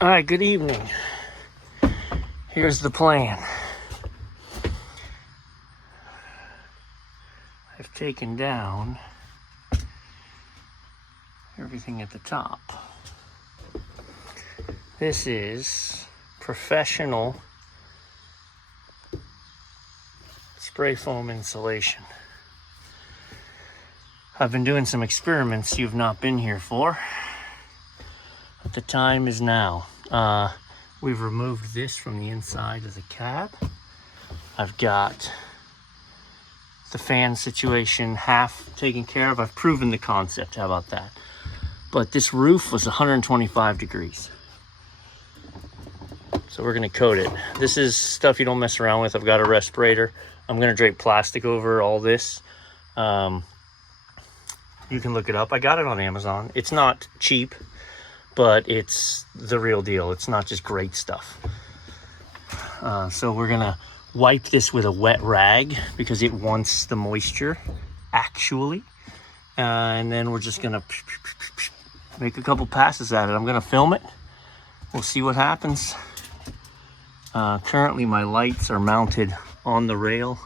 All right, good evening. Here's the plan. I've taken down everything at the top. This is professional spray foam insulation. I've been doing some experiments you've not been here for, but the time is now. We've removed this from the inside of the cab. I've got the fan situation half taken care of. I've proven the concept, how about that? But this roof was 125 degrees. So we're gonna coat it. This is stuff you don't mess around with. I've got a respirator. I'm gonna drape plastic over all this. You can look it up. I got it on Amazon. It's not cheap, but it's the real deal. It's not just great stuff. So we're gonna wipe this with a wet rag because it wants the moisture, actually. And then we're just gonna make a couple passes at it. I'm gonna film it. We'll see what happens. Currently my lights are mounted on the rail,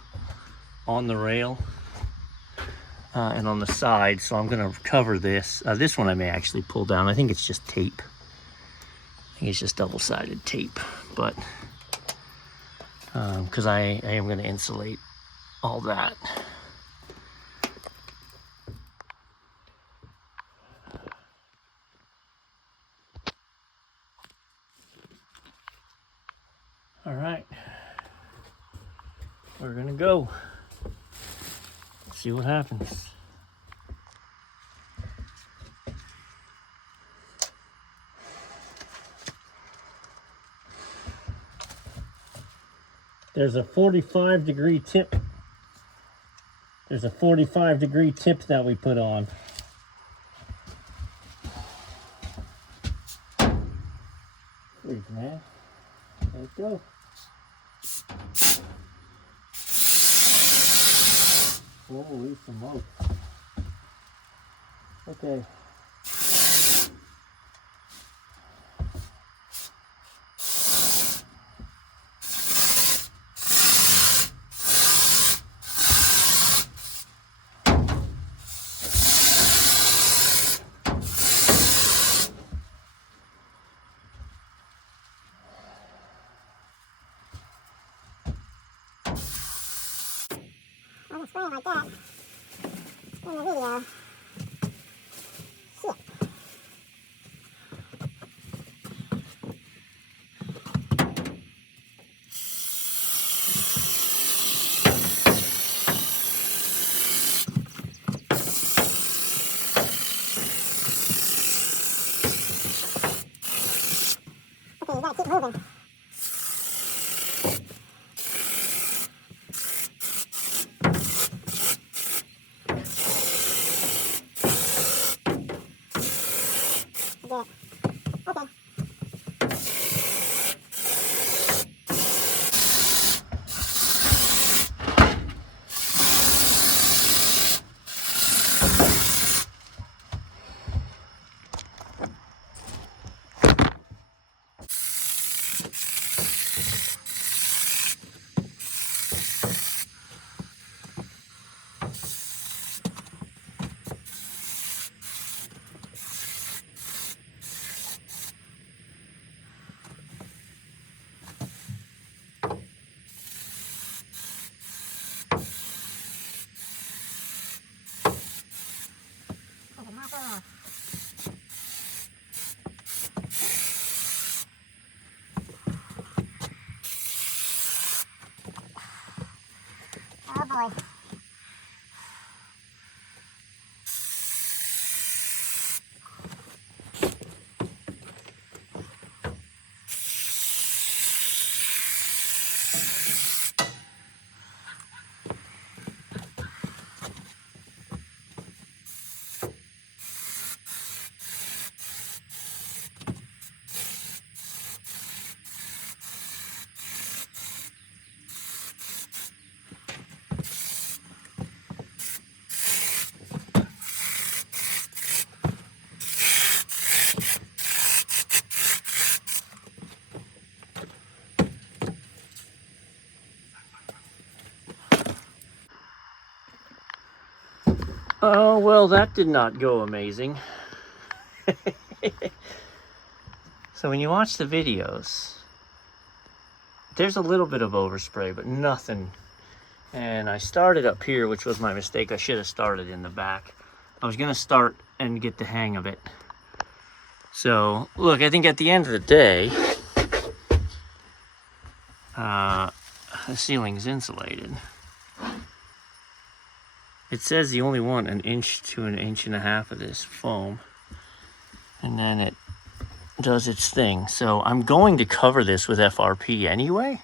and on the side, so I'm gonna cover this. This one I may actually pull down. I think it's just tape. I think it's just double-sided tape, but because I am gonna insulate all that. All right, we're gonna go. See what happens. There's a 45-degree tip. There's a 45-degree tip that we put on. Please, man. Let it go. Holy smokes. Okay. I was spraying like that in the video. Shit. Okay, you gotta keep moving. Okay. Okay. Knock her off. Oh boy. Oh, well, that did not go amazing. So when you watch the videos, there's a little bit of overspray, but nothing. And I started up here, which was my mistake. I should have started in the back. I was gonna start and get the hang of it. So, look, I think at the end of the day, the ceiling's insulated. It says you only want 1 inch to 1.5 inches of this foam, and then it does its thing. So I'm going to cover this with FRP anyway,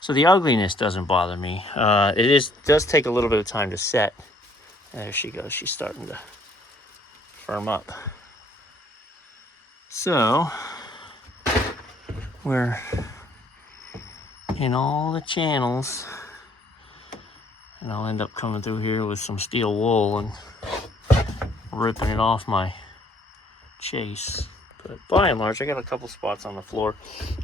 so the ugliness doesn't bother me. It does take a little bit of time to set. There she goes. She's starting to firm up. So we're in all the channels, and I'll end up coming through here with some steel wool and ripping it off my chase. But by and large, I got a couple spots on the floor.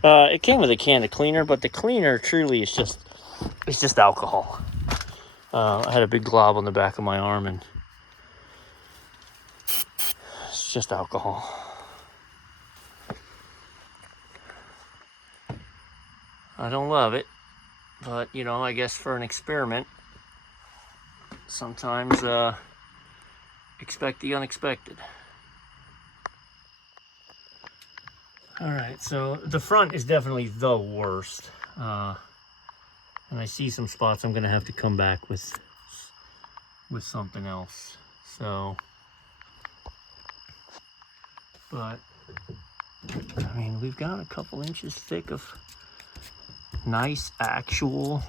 It came with a can of cleaner, but the cleaner truly is just alcohol. I had a big glob on the back of my arm, and it's just alcohol. I don't love it, but you know, I guess for an experiment, sometimes expect the unexpected. All right, so the front is definitely the worst, and I see some spots I'm gonna have to come back with something else. So, but I mean, we've got a couple inches thick of nice actual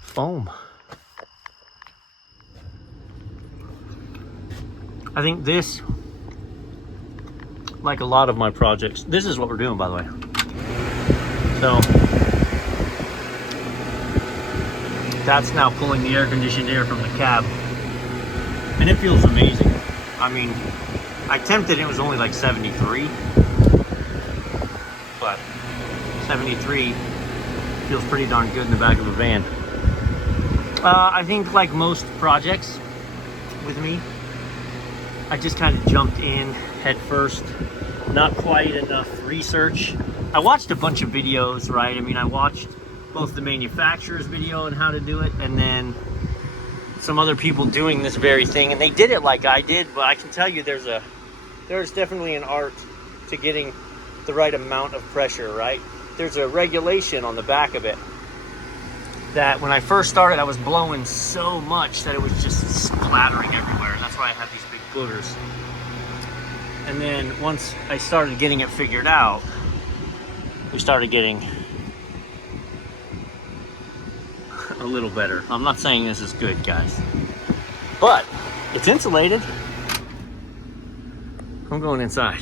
foam. I think this, like a lot of my projects, this is what we're doing, by the way. So that's now pulling the air conditioned air from the cab, and it feels amazing. I mean, I tempted, it was only like 73, but 73 feels pretty darn good in the back of a van. I think like most projects with me, I just kind of jumped in head first. Not quite enough research. I watched a bunch of videos, right? I mean, I watched both the manufacturer's video and how to do it, and then some other people doing this very thing, and they did it like I did, but I can tell you there's definitely an art to getting the right amount of pressure, right? There's a regulation on the back of it that when I first started, I was blowing so much that it was just splattering everywhere, and that's why I have these big boogers. And then once I started getting it figured out, we started getting a little better. I'm not saying this is good, guys, but it's insulated. I'm going inside.